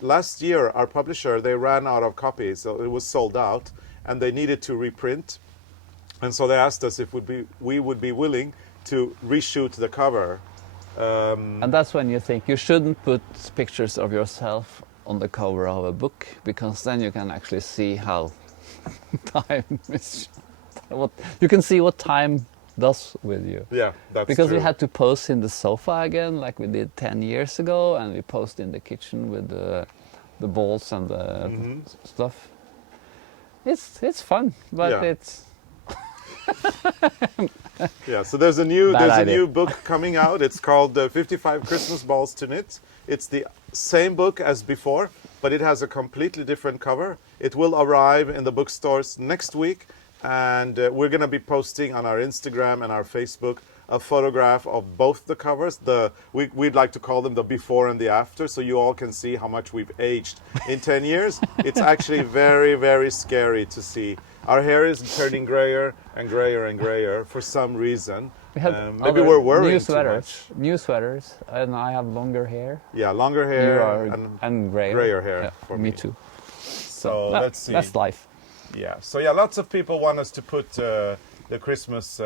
last year, our publisher, they ran out of copies, so it was sold out, and they needed to reprint. And so they asked us if we would be willing to reshoot the cover. And that's when you think you shouldn't put pictures of yourself on the cover of a book, because then you can actually see how time is. You can see what time does with you. Yeah, that's because true. we had to pose in the sofa again, like we did 10 years ago, and we posed in the kitchen with the balls and the stuff. It's fun, but Yeah. it's. Yeah, so there's a new book coming out. It's called 55 Christmas Balls to Knit. It's the same book as before, but it has a completely different cover. It will arrive in the bookstores next week, and we're going to be posting on our Instagram and our Facebook a photograph of both the covers. We'd like to call them the before and the after, so you all can see how much we've aged in 10 years. It's actually very, very scary to see Our hair is turning grayer and grayer and grayer for some reason. We had Maybe we're worrying new too sweaters, much. new sweaters, and I have longer hair. Yeah, longer You hair are, and grayer hair Yeah, for me me. too. So that- let's see. That's life. Yeah. So yeah, lots of people want us to put the Christmas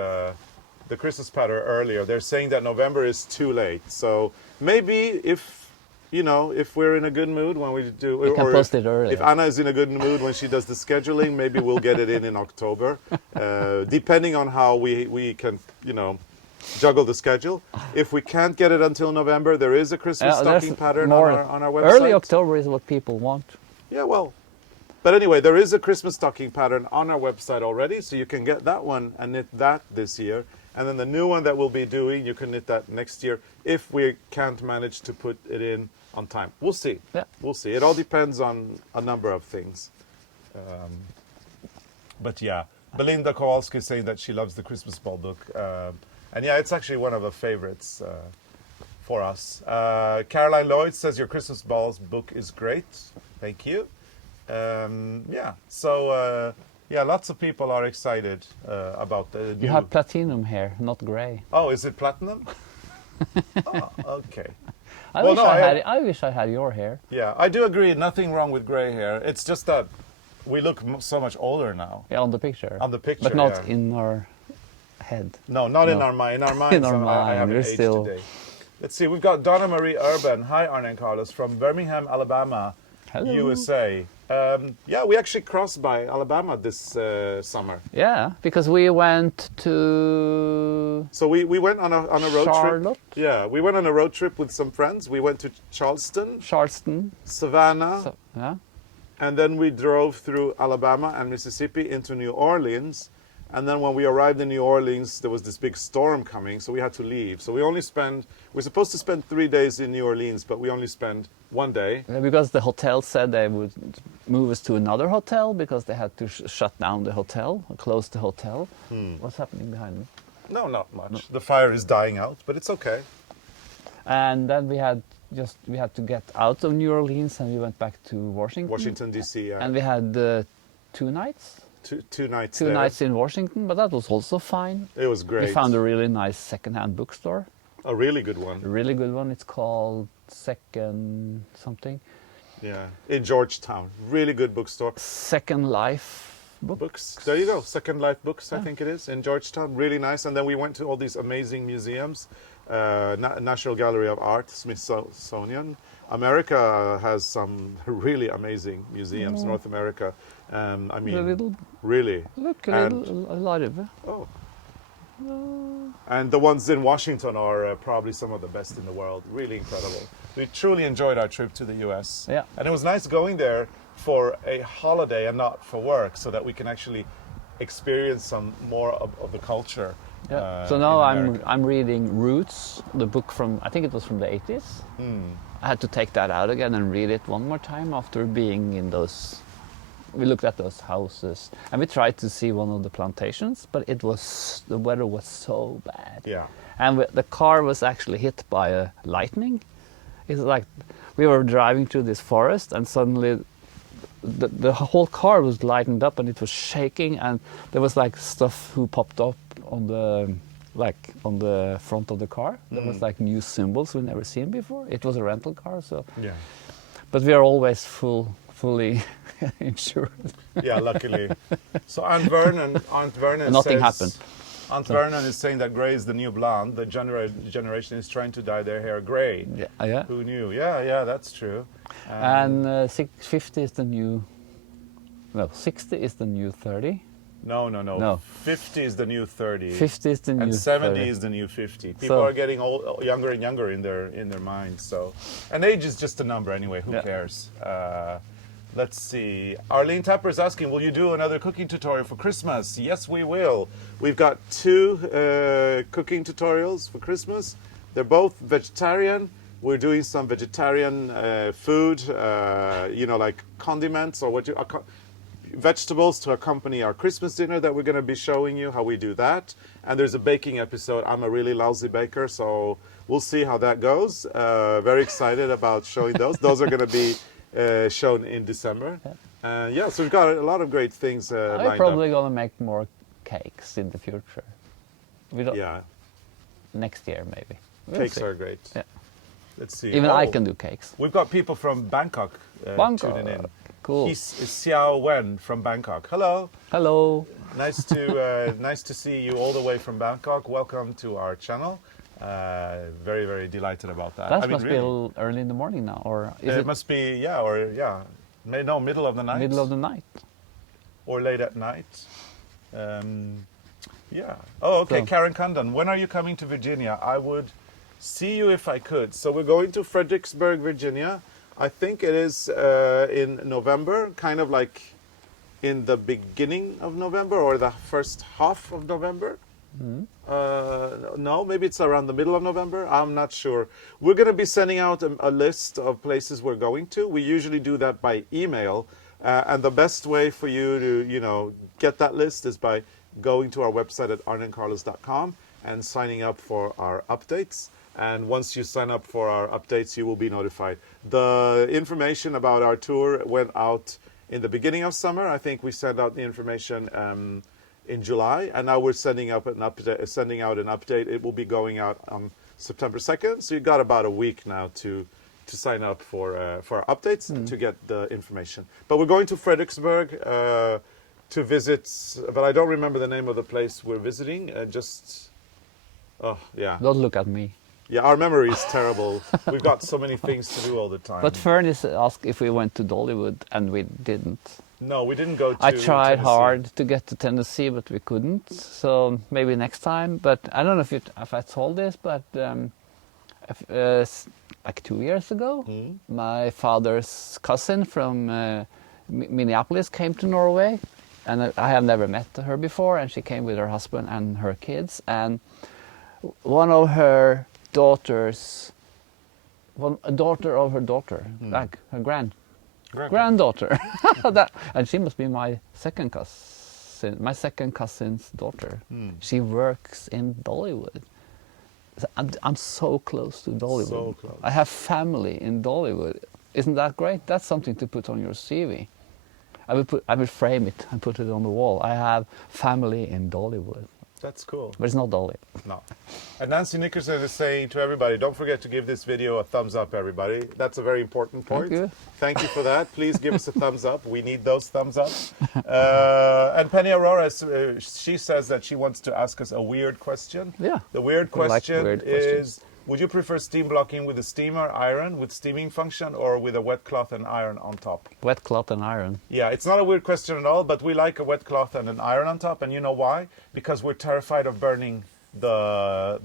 pattern earlier. They're saying that November is too late. So maybe if we're in a good mood when we do, We can or post it earlier. if Anna is in a good mood when she does the scheduling, maybe we'll get it in October, depending on how we can juggle the schedule. If we can't get it until November, there is a Christmas there's stocking pattern more- on our website. Early October is what people want. Yeah, well. But anyway, there is a Christmas stocking pattern on our website already, so you can get that one and knit that this year. And then the new one that we'll be doing, you can knit that next year if we can't manage to put it in on time. We'll see. Yeah. We'll see. It all depends on a number of things. But yeah, Belinda Kowalski is saying that she loves the Christmas ball book. And yeah, it's actually one of the favorites for us. Caroline Lloyd says your Christmas balls book is great. Thank you. Yeah, so yeah, lots of people are excited about the new... You have platinum hair, not grey. Oh, is it platinum? Oh, okay. I Well, wish no, I wish I had your hair. Yeah, I do agree, nothing wrong with grey hair. It's just that we look so much older now. Yeah, on the picture. On the picture, But not yeah. in our head. No, not in No. our mind. In our minds, In our I mind, haven't we're aged still- today. Let's see, we've got Donna Marie Urban. Hi, Arne and Carlos, from Birmingham, Alabama, Hello. USA. Yeah, we actually crossed by Alabama this summer. Yeah, because we went to So we went on a road Charlotte? trip. Yeah, we went on a road trip with some friends. We went to Charleston, Charleston. Savannah, So, yeah. and then we drove through Alabama and Mississippi into New Orleans. And then when we arrived in New Orleans, there was this big storm coming, so we had to leave. So we're supposed to spend 3 days in New Orleans, but we only spent 1 day. Because the hotel said they would move us to another hotel because they had to shut down the hotel, close the hotel. What's happening behind me? No, not much. The fire is dying out, but it's okay. And then we had to get out of New Orleans and we went back to Washington. Washington, D.C., And we had 2 nights. two nights Two there. nights in Washington, but that was also fine. It was great. We found a really nice second-hand bookstore. a really good one. A really good one. It's called Second something. Yeah, in Georgetown. Really good bookstore. Second Life Books. There you go. Second Life Books, I think it is, in Georgetown. Really nice. And then we went to all these amazing museums. National Gallery of Art, Smithsonian. America has some really amazing museums, North America. I mean, A little, really. look, And- a lot of it. Oh. And the ones in Washington are probably some of the best in the world. Really incredible. We truly enjoyed our trip to the US. Yeah. And it was nice going there for a holiday and not for work, so that we can actually experience some more of the culture. Yeah. So now in America. I'm reading Roots, the book from, I think it was from the 80s. I had to take that out again and read it one more time after being in those. We looked at those houses and we tried to see one of the plantations, but the weather was so bad. Yeah. And the car was actually hit by a lightning. It's like we were driving through this forest and suddenly the whole car was lightened up and it was shaking, and there was like stuff who popped up on the front of the car. There was like new symbols we've never seen before. It was a rental car, so. Yeah. But we are always fully insured. Yeah, luckily. So Aunt Vernon Nothing says, happened. Aunt Vernon is saying that grey is the new blonde. The generation is trying to dye their hair grey. Yeah. Who knew? Yeah, that's true. And 50 is the new. No, 60 is the new 30. No. 50 is the new 30. 50 is the new and 70 30. is the new 50. People So- are getting younger and younger in their minds. So, and age is just a number anyway. Who Yeah. cares? Let's see. Arlene Tapper is asking, will you do another cooking tutorial for Christmas? Yes, we will. We've got 2 cooking tutorials for Christmas. They're both vegetarian. We're doing some vegetarian food, like condiments or vegetables to accompany our Christmas dinner that we're going to be showing you how we do that. And there's a baking episode. I'm a really lousy baker, so we'll see how that goes. Very excited about showing those. Those are going to be shown in December. Yeah, so we've got a lot of great things I'm lined probably up. gonna make more cakes in the future. We don't, Yeah, next year maybe. We'll cakes see. are great. Yeah. Let's see. Even I can do cakes. We've got people from Bangkok, Bangkok. tuning in. Cool. He's Xiao Wen from Bangkok. Hello. Hello. Nice to nice to see you all the way from Bangkok. Welcome to our channel. Very, very delighted about that. That I mean, must really, be a little early in the morning now, or is it it must be, yeah, or yeah, no, middle of the night. middle of the night? Or late at night. Yeah. Oh, okay. So- Karen Condon, when are you coming to Virginia? I would see you if I could. So we're going to Fredericksburg, Virginia. I think it is in November, kind of like in the beginning of November or the first half of November. No, maybe it's around the middle of November. I'm not sure. We're going to be sending out a list of places we're going to. We usually do that by email. And the best way for you to, get that list is by going to our website at arnecarlos.com and signing up for our updates. And once you sign up for our updates, you will be notified. The information about our tour went out in the beginning of summer. I think we sent out the information in July, and now we're sending out an update. It will be going out on September 2nd. So you got about a week now to sign up for our updates to get the information. But we're going to Fredericksburg to visit, but I don't remember the name of the place we're visiting. Don't look at me. Yeah, our memory is terrible. We've got so many things to do all the time. But Furnace asked if we went to Dollywood, and we didn't. No, we didn't go to I tried Tennessee. hard to get to Tennessee, but we couldn't. So maybe next time. But I don't know if I told this, but like 2 years ago, my father's cousin from Minneapolis came to Norway, and I have never met her before. And she came with her husband and her kids, and one of her daughters, a daughter of her daughter, like her granddaughter, and she must be my second cousin's daughter. She works in Dollywood. So I'm so close to Dollywood. So close. I have family in Dollywood. Isn't that great? That's something to put on your CV. I will frame it and put it on the wall. I have family in Dollywood. That's cool. But it's not Dolly. No. And Nancy Nickerson is saying to everybody, don't forget to give this video a thumbs up, everybody. That's a very important point. Thank you. Thank you for that. Please give us a thumbs up. We need those thumbs up. And Penny Aurora, she says that she wants to ask us a weird question. Yeah. The weird I like question weird is, questions. would you prefer steam blocking with a steamer iron with steaming function or with a wet cloth and iron on top? Wet cloth and iron. Yeah, it's not a weird question at all, but we like a wet cloth and an iron on top, and you know why? Because we're terrified of burning the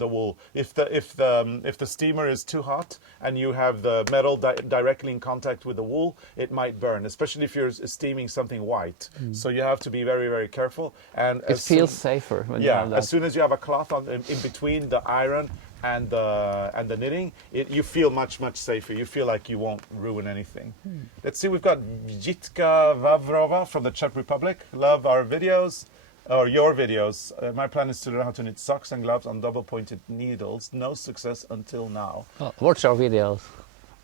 wool. If the steamer is too hot and you have the metal directly in contact with the wool, it might burn, especially if you're steaming something white. So you have to be very, very careful. And It feels safer when you have that. as soon as you have a cloth in between the iron and the knitting, you feel much safer. You feel like you won't ruin anything. Let's see, we've got Jitka Vavrova from the Czech Republic. Love our videos, or your videos. My plan is to learn how to knit socks and gloves on double-pointed needles. No success until now. Watch our videos.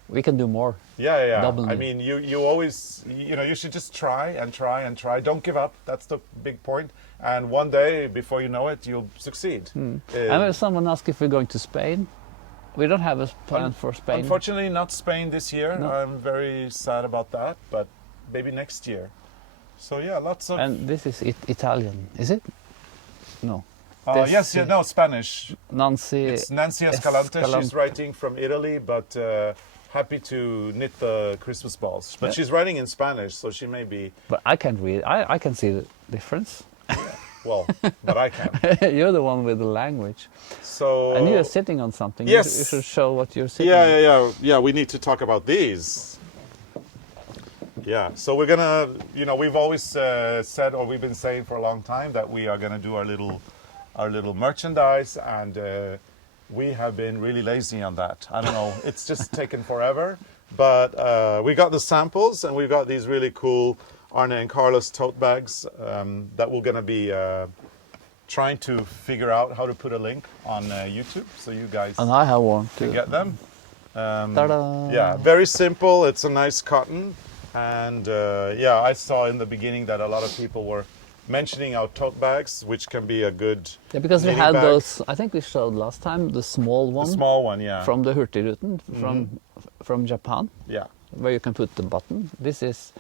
We can do more. Yeah. Double I knit. mean, you always, you should just try and try and try. Don't give up. That's the big point. And one day, before you know it, you'll succeed. And when someone asked if we're going to Spain, we don't have a plan for Spain. Unfortunately, not Spain this year. No. I'm very sad about that, but maybe next year. So yeah, lots of... And this is Italian, is it? No. Spanish. Nancy. It's Nancy Escalante. She's writing from Italy, but happy to knit the Christmas balls. But she's writing in Spanish, so she may be... But I can't read. I can see the difference. Well, but I can. You're the one with the language. So... And you're sitting on something. Yes. You should show what you're sitting on. Yeah, we need to talk about these. Yeah, so we're gonna, we've always said, or we've been saying for a long time, that we are gonna do our little merchandise, and we have been really lazy on that. I don't know, it's just taken forever, but we got the samples, and we've got these really cool Arne and Carlos tote bags that we're gonna be trying to figure out how to put a link on YouTube, so you guys And I have one can too. get them. Ta-da! Yeah, very simple. It's a nice cotton. And yeah, I saw in the beginning that a lot of people were mentioning our tote bags, which can be a good Yeah, because we knitting had bag. those, I think we showed last time, the small one. The small one, yeah. From the RERUN, from Japan, Yeah. where you can put the button. This is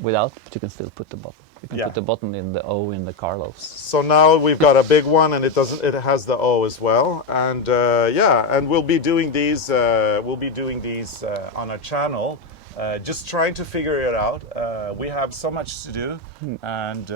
without, but you can still put the button. You can Yeah. put the button in the O in the Carlos. So now we've got a big one, and it has the O as well. And yeah, and we'll be doing these on our channel. Just trying to figure it out. We have so much to do, and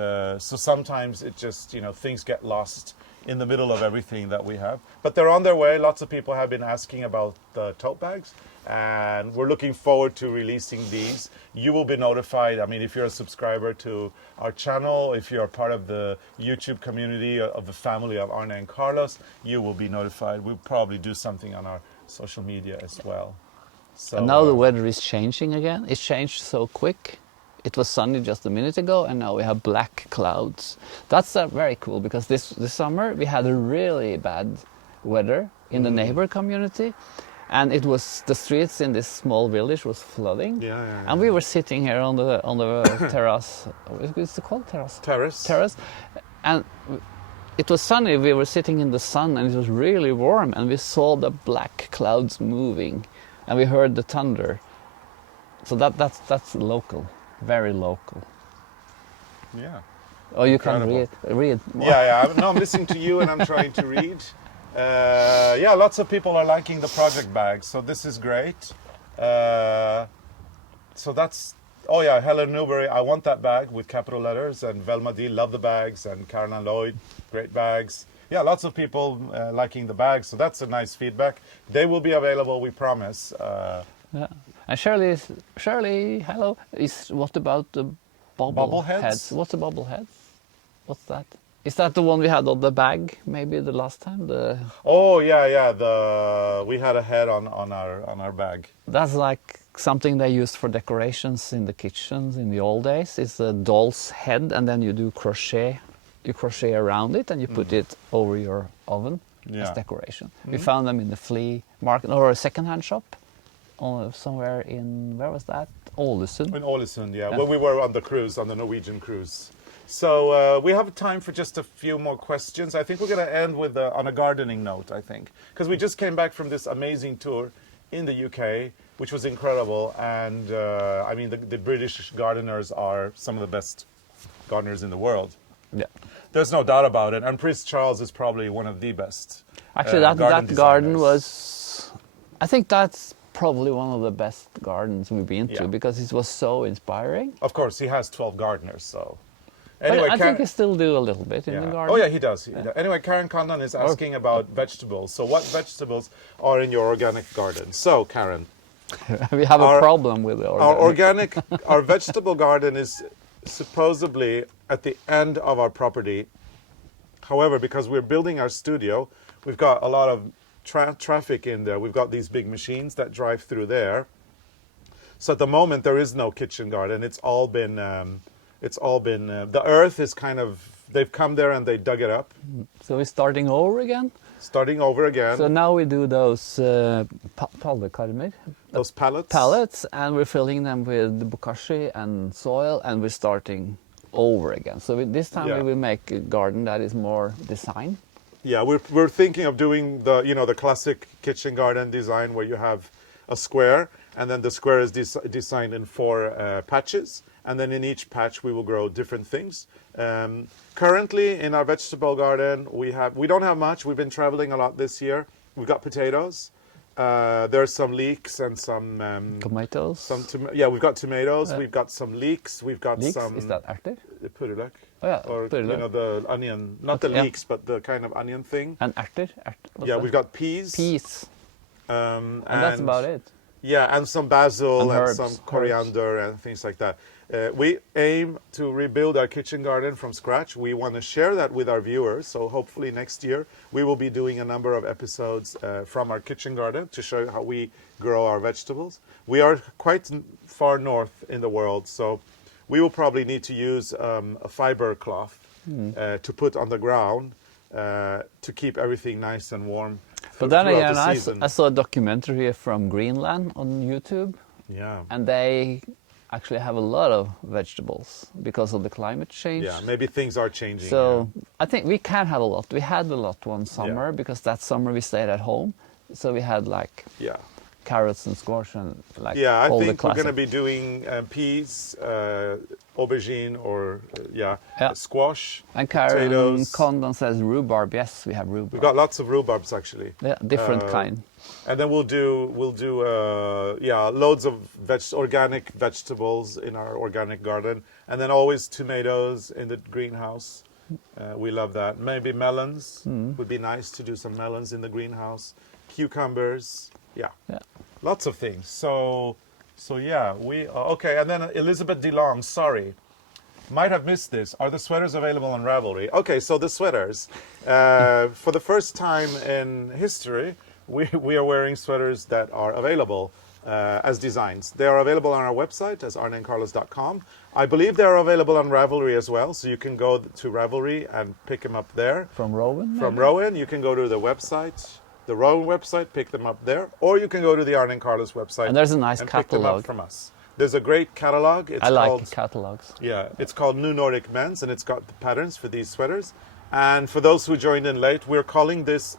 so sometimes it just, you know, things get lost in the middle of everything that we have. But they're on their way. Lots of people have been asking about the tote bags, and we're looking forward to releasing these. You will be notified. I mean, if you're a subscriber to our channel, if you're part of the YouTube community of the family of Arne and Carlos, you will be notified. We'll probably do something on our social media as well. So, And now the weather is changing again. It changed so quick. It was sunny just a minute ago, and now we have black clouds. That's very cool, because this summer we had a really bad weather in the neighbor community, and it was the streets in this small village was flooding. Yeah, yeah, yeah. And we were sitting here on the terrace. Is it called terrace? Terrace. And it was sunny. We were sitting in the sun, and it was really warm, and we saw the black clouds moving. And we heard the thunder. So that's local, very local. Yeah. Oh, you can Incredible. read. Yeah. No, I'm listening to you and I'm trying to read. Yeah, lots of people are liking the project bag, so this is great. So that's, oh yeah, Helen Newberry, I want that bag with capital letters, and Velma D, love the bags, and Karen and Lloyd, great bags. Yeah, lots of people liking the bags, so that's a nice feedback. They will be available, we promise. Yeah. And Shirley, hello. What about the bobble Bobbleheads? heads? What's the bobble heads? What's that? Is that the one we had on the bag? Maybe the last time. Oh yeah. We had a head on our bag. That's like something they used for decorations in the kitchens in the old days. It's a doll's head, and then you do crochet. You crochet around it, and you put it over your oven as decoration. We found them in the flea market or a second-hand shop, somewhere in, where was that? Ålesund. In Ålesund, yeah. When we were on the cruise, on the Norwegian cruise. So we have time for just a few more questions. I think we're going to end with on a gardening note, I think. Because we just came back from this amazing tour in the UK, which was incredible. And I mean, the British gardeners are some of the best gardeners in the world. Yeah. There's no doubt about it. And Prince Charles is probably one of the best. Actually, that garden was, I think that's probably one of the best gardens we've been to, because it was so inspiring. Of course, he has 12 gardeners, so. But Anyway, I think he still do a little bit in the garden. Oh yeah, he does. Anyway, Karen Condon is asking about vegetables. So what vegetables are in your organic garden? So, Karen. We have a problem with the organic. Our vegetable garden is supposedly at the end of our property. However, because we're building our studio, we've got a lot of traffic in there. We've got these big machines that drive through there. So at the moment there is no kitchen garden. It's all been the earth is kind of, they've come there and they dug it up. So we're starting over again? Starting over again. So now we do those those pallets. Pallets, and we're filling them with bokashi and soil, and we're starting over again. So this time we will make a garden that is more design. Yeah, we're thinking of doing the classic kitchen garden design where you have a square, and then the square is designed in 4 patches, and then in each patch we will grow different things. Currently in our vegetable garden we don't have much. We've been traveling a lot this year. We've got potatoes. There's some leeks and some tomatoes. We've got tomatoes. We've got some leeks. We've got some. Is that erter? Purjolök. Oh yeah, or purjolök. The onion, not the leeks, but the kind of onion thing. And erter. Yeah, we've got peas. And that's about it. Yeah, and some basil and herbs, some coriander and things like that. We aim to rebuild our kitchen garden from scratch. We want to share that with our viewers. So hopefully next year we will be doing a number of episodes from our kitchen garden to show you how we grow our vegetables. We are quite far north in the world, so we will probably need to use a fiber cloth to put on the ground to keep everything nice and warm. But then again, I saw a documentary from Greenland on YouTube. Yeah. And actually have a lot of vegetables because of the climate change. Yeah, maybe things are changing. So I think we can have a lot. We had a lot one summer because that summer we stayed at home. So we had like carrots and squash and like I all the think we're classic. going to be doing peas, aubergine, or squash, and Karen potatoes. Condon says rhubarb. Yes, we have rhubarb. We got lots of rhubarbs actually. Yeah, different kind. And then we'll do loads of organic vegetables in our organic garden, and then always tomatoes in the greenhouse. We love that. Maybe melons would be nice to do some melons in the greenhouse. Cucumbers, lots of things. So we okay. And then Elizabeth DeLong, sorry, might have missed this. Are the sweaters available on Ravelry? Okay, so the sweaters, for the first time in history, we are wearing sweaters that are available as designs. They are available on our website as arnecarlos.com. I believe they are available on Ravelry as well, so you can go to Ravelry and pick them up there. From Rowan? From Rowan, you can go to the website, the Rowan website, pick them up there, or you can go to the ARNE CARLOS website and there's a nice and catalog. pick them up from us. There's a great catalog. I like catalogs. Yeah, it's called New Nordic Men's, and it's got the patterns for these sweaters. And for those who joined in late, we're calling this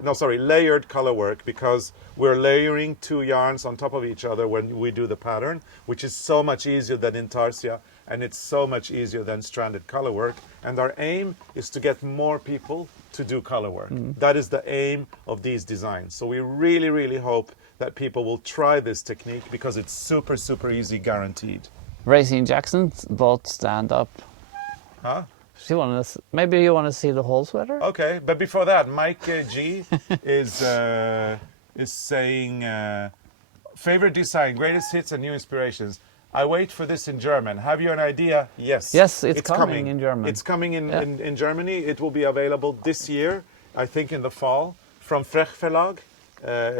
layered color work, because we're layering 2 yarns on top of each other when we do the pattern, which is so much easier than intarsia, and it's so much easier than stranded color work. And our aim is to get more people to do color work. That is the aim of these designs. So we really, really hope that people will try this technique, because it's super, super easy, guaranteed. Racine Jackson bought stand up. Huh? Maybe you want to see the whole sweater? Okay, but before that, Mike G is saying, favorite design, greatest hits and new inspirations. I wait for this in German. Have you an idea? Yes. Yes, it's coming in German. It's coming in Germany. It will be available this year, I think in the fall, from Frech Verlag,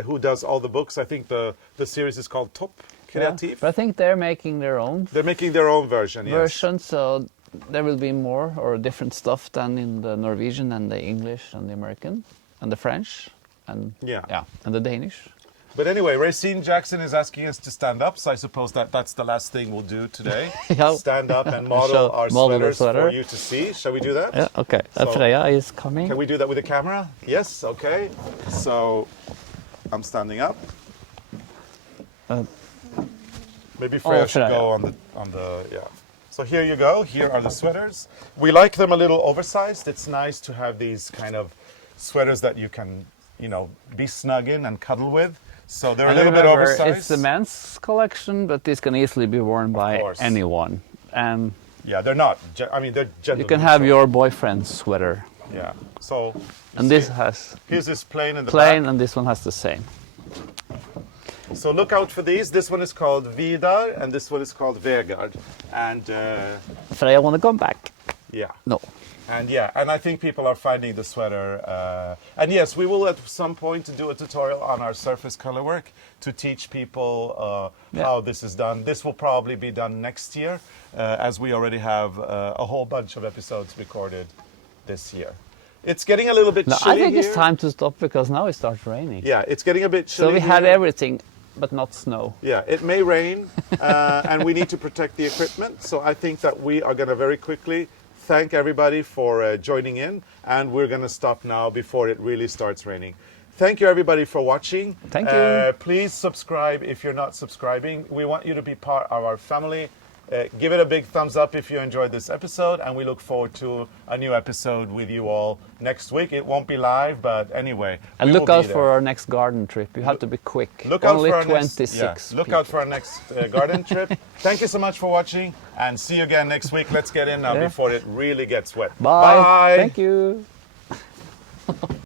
who does all the books. I think the series is called Top Kreativ. But I think they're making their own. They're making their own version, yes. So there will be more or different stuff than in the Norwegian and the English and the American and the French and and the Danish. But anyway, Racine Jackson is asking us to stand up, so I suppose that's the last thing we'll do today. Stand up and model our sweaters for you to see. Shall we do that? Yeah, okay. Freya is coming. Can we do that with the camera? Yes, okay. So I'm standing up. Maybe Freya should go on the So here you go. Here are the sweaters. We like them a little oversized. It's nice to have these kind of sweaters that you can, be snug in and cuddle with. So they're a little bit oversized. It's the men's collection, but this can easily be worn by anyone. And they're not. They're gender. You can have your boyfriend's sweater. Yeah. So. Here's this plain in the back. And this one has the same. So look out for these. This one is called Vidar, and this one is called Vegard. And Freya want to come back. Yeah. No. And I think people are finding the sweater. And yes, we will at some point do a tutorial on our surface color work to teach people how this is done. This will probably be done next year, as we already have a whole bunch of episodes recorded this year. It's getting a little bit chilly I think here. it's time to stop, because now it starts raining. Yeah, it's getting a bit chilly. So we had everything, but not snow. Yeah, it may rain, and we need to protect the equipment. So I think that we are going to very quickly thank everybody for joining in, and we're going to stop now before it really starts raining. Thank you, everybody, for watching. Thank you. Please subscribe if you're not subscribing. We want you to be part of our family. Give it a big thumbs up if you enjoyed this episode, and we look forward to a new episode with you all next week. It won't be live, but anyway. And look out for our next garden trip. You have to be quick. Look out Only for our 26 Look out for our next garden trip. Thank you so much for watching, and see you again next week. Let's get in now before it really gets wet. Bye. Bye. Thank you.